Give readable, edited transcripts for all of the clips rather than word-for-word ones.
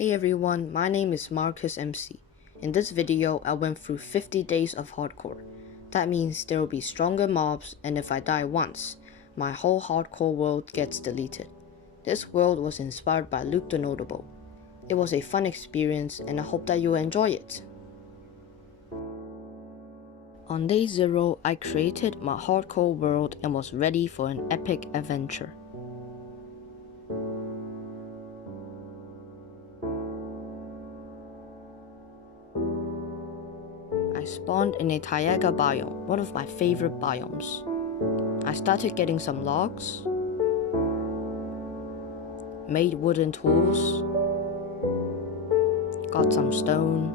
Hey everyone, my name is Marcus MC. In this video, I went through 50 days of hardcore. That means there will be stronger mobs, and if I die once, my whole hardcore world gets deleted. This world was inspired by Luke the Notable. It was a fun experience, and I hope that you enjoy it. On day 0, I created my hardcore world and was ready for an epic adventure. I spawned in a taiga biome, one of my favorite biomes. I started getting some logs, made wooden tools, got some stone,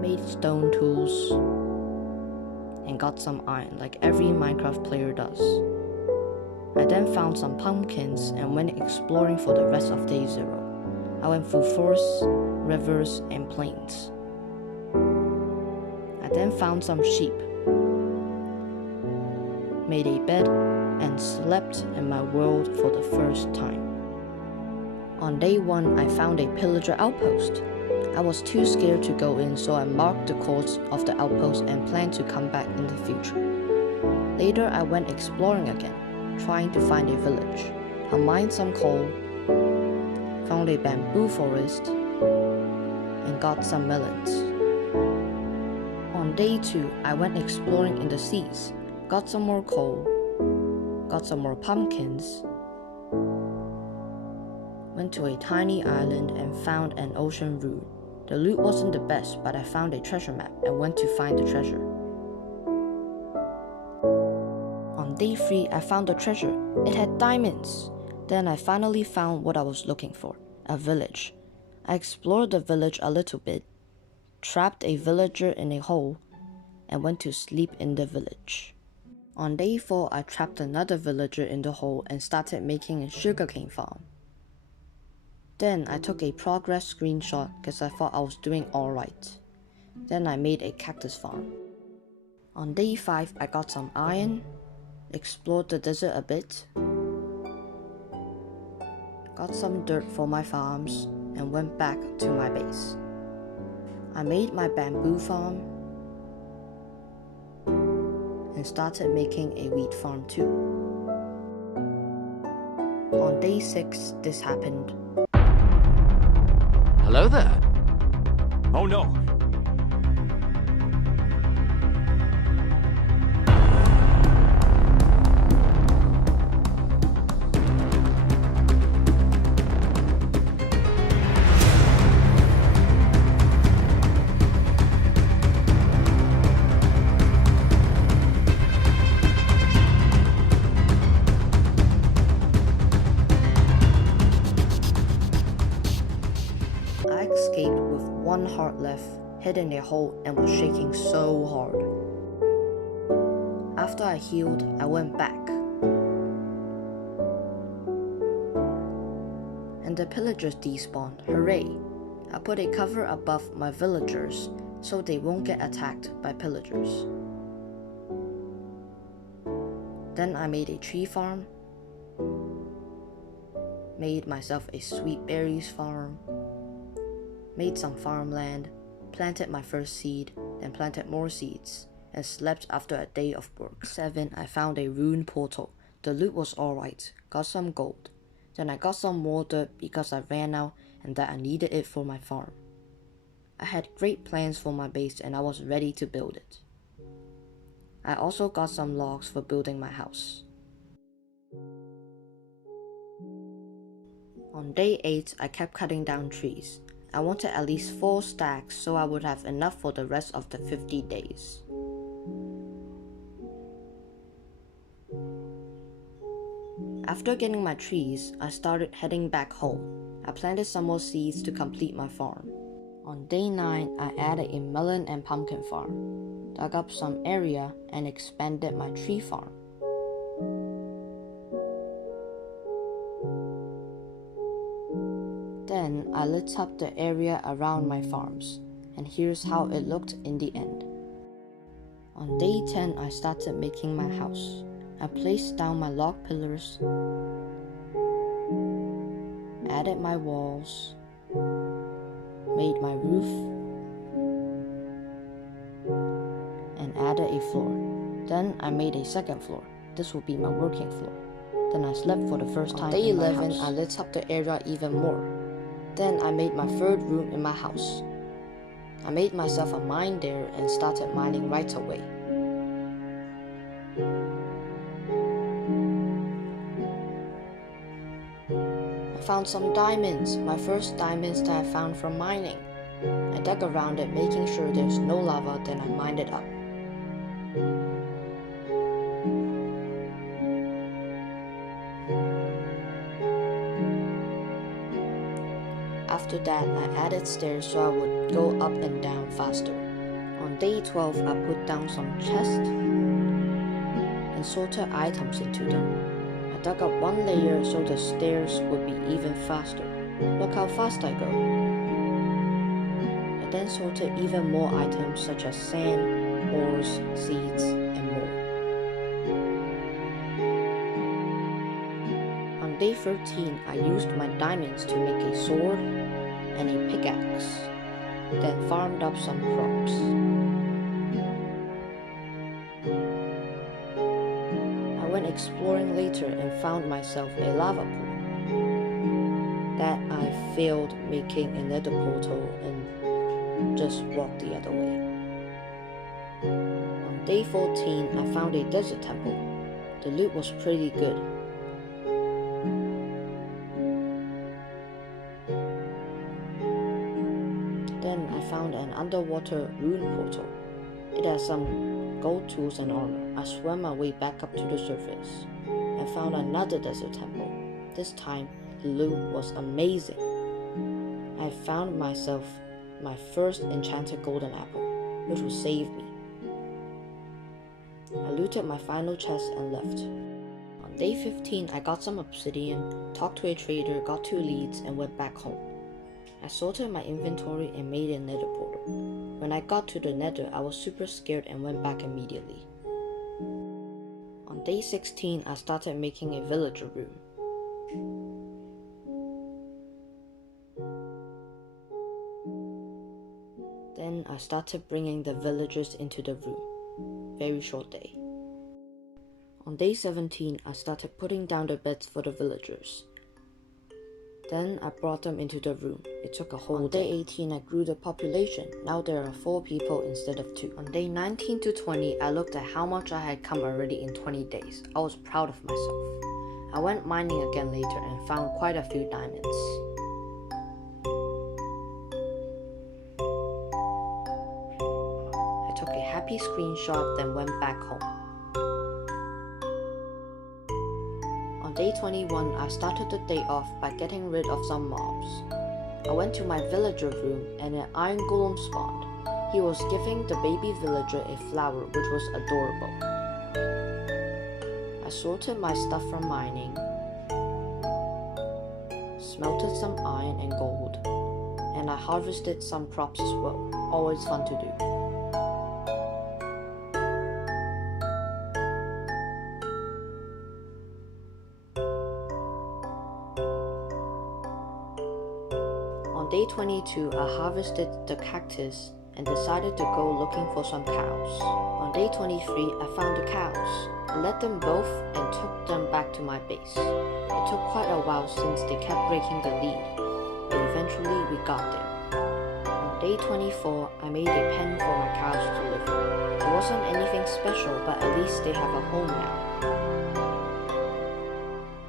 made stone tools, and got some iron like every Minecraft player does. I then found some pumpkins and went exploring for the rest of day 0. I went through forests, rivers, and plains. I then found some sheep, made a bed, and slept in my world for the first time. On day 1, I found a pillager outpost. I was too scared to go in, so I marked the course of the outpost and planned to come back in the future. Later, I went exploring again, trying to find a village. I mined some coal, found a bamboo forest, and got some melons. On day 2, I went exploring in the seas, got some more coal, got some more pumpkins, went to a tiny island and found an ocean rune. The loot wasn't the best, but I found a treasure map and went to find the treasure. On day 3, I found the treasure. It had diamonds. Then I finally found what I was looking for, a village. I explored the village a little bit, trapped a villager in a hole, and went to sleep in the village. On day 4, I trapped another villager in the hole and started making a sugarcane farm. Then I took a progress screenshot because I thought I was doing alright. Then I made a cactus farm. On day 5, I got some iron, explored the desert a bit, got some dirt for my farms, and went back to my base. I made my bamboo farm and started making a wheat farm too. On day 6, this happened. Hello there. Oh no. I escaped with 1 heart left, hid in a hole, and was shaking so hard. After I healed, I went back. And the pillagers despawned, hooray! I put a cover above my villagers so they won't get attacked by pillagers. Then I made a tree farm, made myself a sweet berries farm, made some farmland, planted my first seed, then planted more seeds, and slept after a day of work. 7, I found a rune portal. The loot was alright, got some gold. Then I got some more dirt because I ran out and that I needed it for my farm. I had great plans for my base and I was ready to build it. I also got some logs for building my house. On day 8, I kept cutting down trees. I wanted at least 4 stacks so I would have enough for the rest of the 50 days. After getting my trees, I started heading back home. I planted some more seeds to complete my farm. On day 9, I added a melon and pumpkin farm, dug up some area, and expanded my tree farm. Then I lit up the area around my farms, and here's how it looked in the end. On day 10, I started making my house. I placed down my log pillars, added my walls, made my roof, and added a floor. Then I made a second floor. This will be my working floor. Then I slept for the first time. On day 11, I lit up the area even more. Then I made my third room in my house. I made myself a mine there and started mining right away. I found some diamonds, my first diamonds that I found from mining. I dug around it, making sure there's no lava, then I mined it up. After that, I added stairs so I would go up and down faster. On day 12, I put down some chests and sorted items into them. I dug up one layer so the stairs would be even faster. Look how fast I go. I then sorted even more items such as sand, ores, seeds, and more. On day 13, I used my diamonds to make a sword and a pickaxe, then farmed up some crops. I went exploring later and found myself a lava pool that I failed making a nether portal and just walked the other way. On day 14, I found a desert temple. The loot was pretty good. Then I found an underwater rune portal. It has some gold tools and armor. I swam my way back up to the surface. I found another desert temple. This time, the loot was amazing. I found myself my first enchanted golden apple, which will save me. I looted my final chest and left. On day 15, I got some obsidian, talked to a trader, got 2 leads, and went back home. I sorted my inventory and made a nether portal. When I got to the nether, I was super scared and went back immediately. On day 16, I started making a villager room. Then I started bringing the villagers into the room. Very short day. On day 17, I started putting down the beds for the villagers. Then I brought them into the room. It took a whole day. On day 18, I grew the population. Now there are 4 people instead of 2. On day 19 to 20, I looked at how much I had come already in 20 days. I was proud of myself. I went mining again later and found quite a few diamonds. I took a happy screenshot, then went back home. On day 21, I started the day off by getting rid of some mobs. I went to my villager room and an iron golem spawned. He was giving the baby villager a flower, which was adorable. I sorted my stuff from mining, smelted some iron and gold, and I harvested some crops as well. Always fun to do. On day 22, I harvested the cactus and decided to go looking for some cows. On day 23, I found the cows. I led them both and took them back to my base. It took quite a while since they kept breaking the lead, but eventually we got there. On day 24, I made a pen for my cows to live in. It wasn't anything special, but at least they have a home now.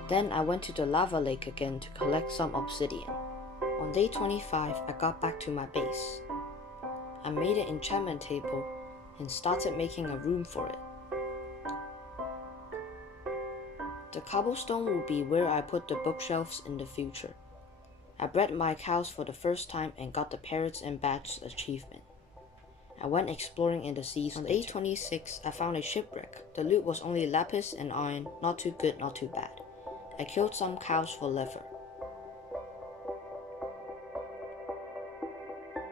Then I went to the lava lake again to collect some obsidian. On day 25, I got back to my base. I made an enchantment table and started making a room for it. The cobblestone will be where I put the bookshelves in the future. I bred my cows for the first time and got the parrots and bats achievement. I went exploring in the seas. On day 26, I found a shipwreck. The loot was only lapis and iron, not too good, not too bad. I killed some cows for leather.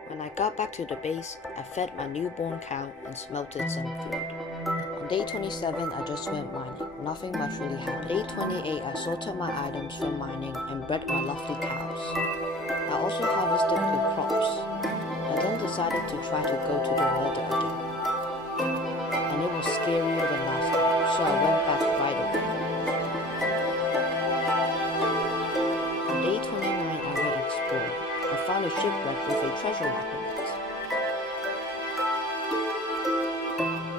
When I got back to the base, I fed my newborn cow and smelted some food. On On day 27, I just went mining. Nothing much really happened. Day 28, I sorted my items from mining and bred my lovely cows. I also harvested good crops. I then decided to try to go to the water again. And it was scarier than last time, so I went back right away. On day 29, I went exploring. I found a shipwreck with a treasure map in it.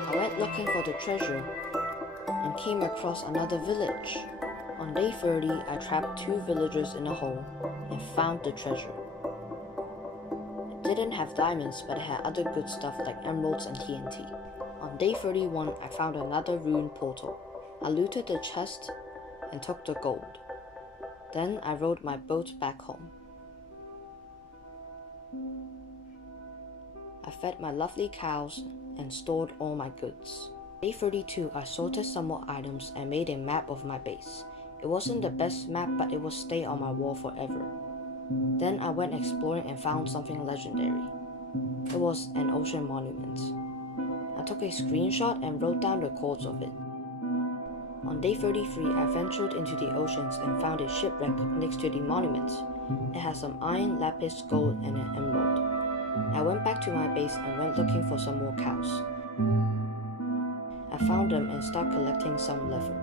I went looking for the treasure and came across another village. On day 30, I trapped 2 villagers in a hole and found the treasure. It didn't have diamonds, but it had other good stuff like emeralds and TNT. On day 31, I found another ruined portal. I looted the chest and took the gold. Then I rowed my boat back home. I fed my lovely cows and stored all my goods. Day 32, I sorted some more items and made a map of my base. It wasn't the best map, but it would stay on my wall forever. Then I went exploring and found something legendary. It was an ocean monument. I took a screenshot and wrote down the codes of it. On day 33, I ventured into the oceans and found a shipwreck next to the monument. It had some iron, lapis, gold, and an emerald. I went back to my base and went looking for some more cows. I found them and started collecting some leather.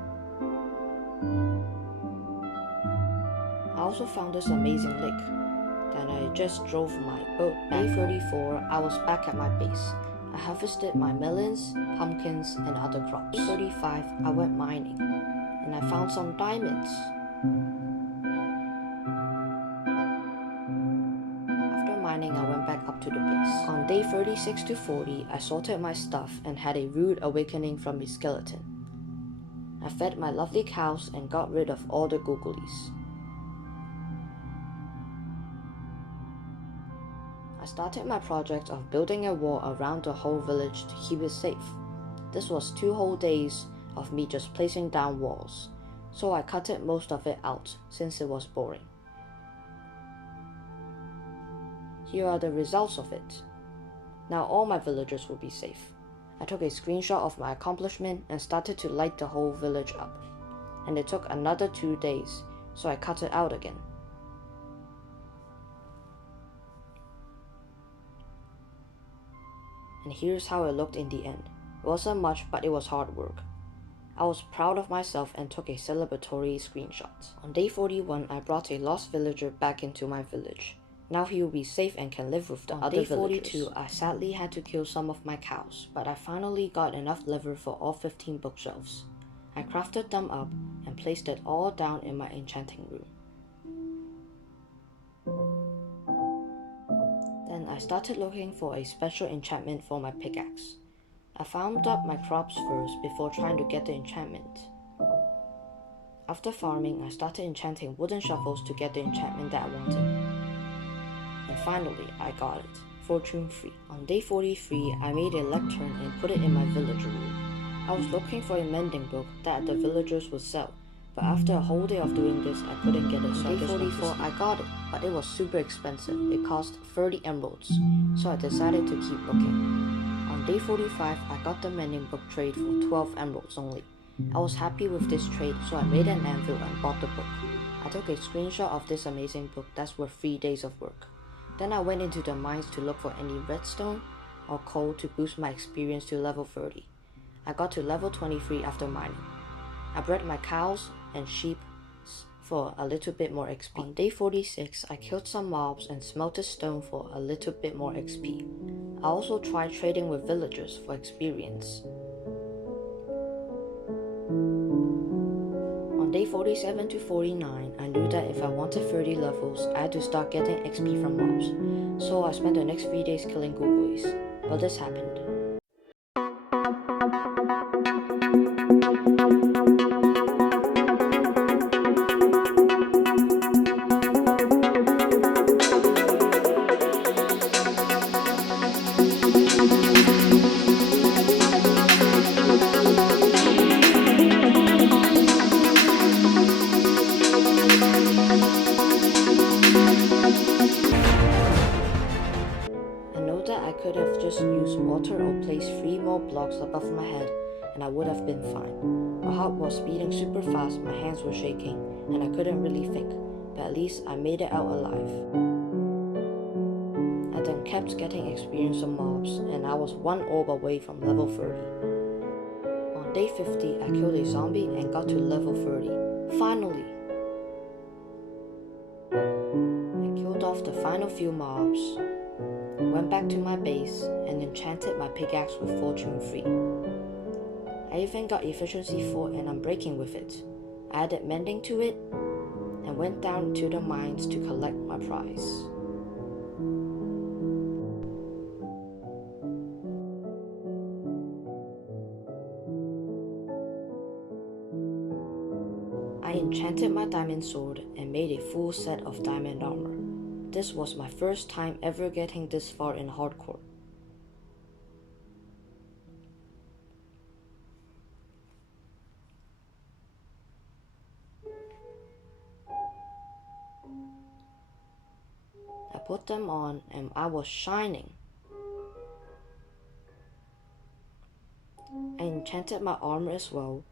I also found this amazing lake. Then I just drove my boat back. Day 34, I was back at my base. I harvested my melons, pumpkins, and other crops. Day 35, I went mining, and I found some diamonds. After mining, I went back up to the base. On day 36 to 40, I sorted my stuff and had a rude awakening from a skeleton. I fed my lovely cows and got rid of all the googlies. I started my project of building a wall around the whole village to keep it safe. This was 2 whole days of me just placing down walls, so I cut most of it out since it was boring. Here are the results of it. Now all my villagers will be safe. I took a screenshot of my accomplishment and started to light the whole village up. And it took another 2 days, so I cut it out again. And here's how it looked in the end. It wasn't much, but it was hard work. I was proud of myself and took a celebratory screenshot. On day 41, I brought a lost villager back into my village. Now he will be safe and can live with the other villagers. On day 42, I sadly had to kill some of my cows, but I finally got enough leather for all 15 bookshelves. I crafted them up and placed it all down in my enchanting room. Then I started looking for a special enchantment for my pickaxe. I farmed up my crops first before trying to get the enchantment. After farming, I started enchanting wooden shovels to get the enchantment that I wanted. And finally, I got it, fortune free. On day 43, I made a lectern and put it in my villager room. I was looking for a mending book that the villagers would sell, but after a whole day of doing this, I couldn't get it, so on day 44, I got it, but it was super expensive. It cost 30 emeralds, so I decided to keep looking. On day 45, I got the mending book trade for 12 emeralds only. I was happy with this trade, so I made an anvil and bought the book. I took a screenshot of this amazing book that's worth 3 days of work. Then I went into the mines to look for any redstone or coal to boost my experience to level 30. I got to level 23 after mining. I bred my cows and sheep for a little bit more XP. On day 46, I killed some mobs and smelted stone for a little bit more XP. I also tried trading with villagers for experience. On day 47 to 49, I knew that if I wanted 30 levels, I had to start getting XP from mobs. So I spent the next 3 days killing googlies. But this happened. I could have just used water or placed 3 more blocks above my head, and I would have been fine. My heart was beating super fast, my hands were shaking, and I couldn't really think, but at least I made it out alive. I then kept getting experience on mobs, and I was 1 orb away from level 30. On day 50, I killed a zombie and got to level 30. Finally! I killed off the final few mobs, went back to my base, and enchanted my pickaxe with Fortune 3. I even got efficiency 4 and unbreaking with it. I added mending to it, and went down to the mines to collect my prize. I enchanted my diamond sword and made a full set of diamond armor. This was my first time ever getting this far in hardcore. I put them on and I was shining. I enchanted my armor as well,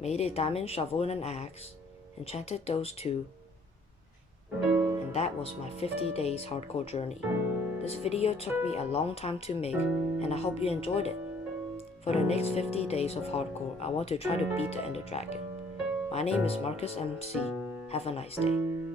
made a diamond shovel and an axe, enchanted those two, and that was my 50 days hardcore journey. This video took me a long time to make, and I hope you enjoyed it. For the next 50 days of hardcore, I want to try to beat the Ender Dragon. My name is Marcus MC. Have a nice day.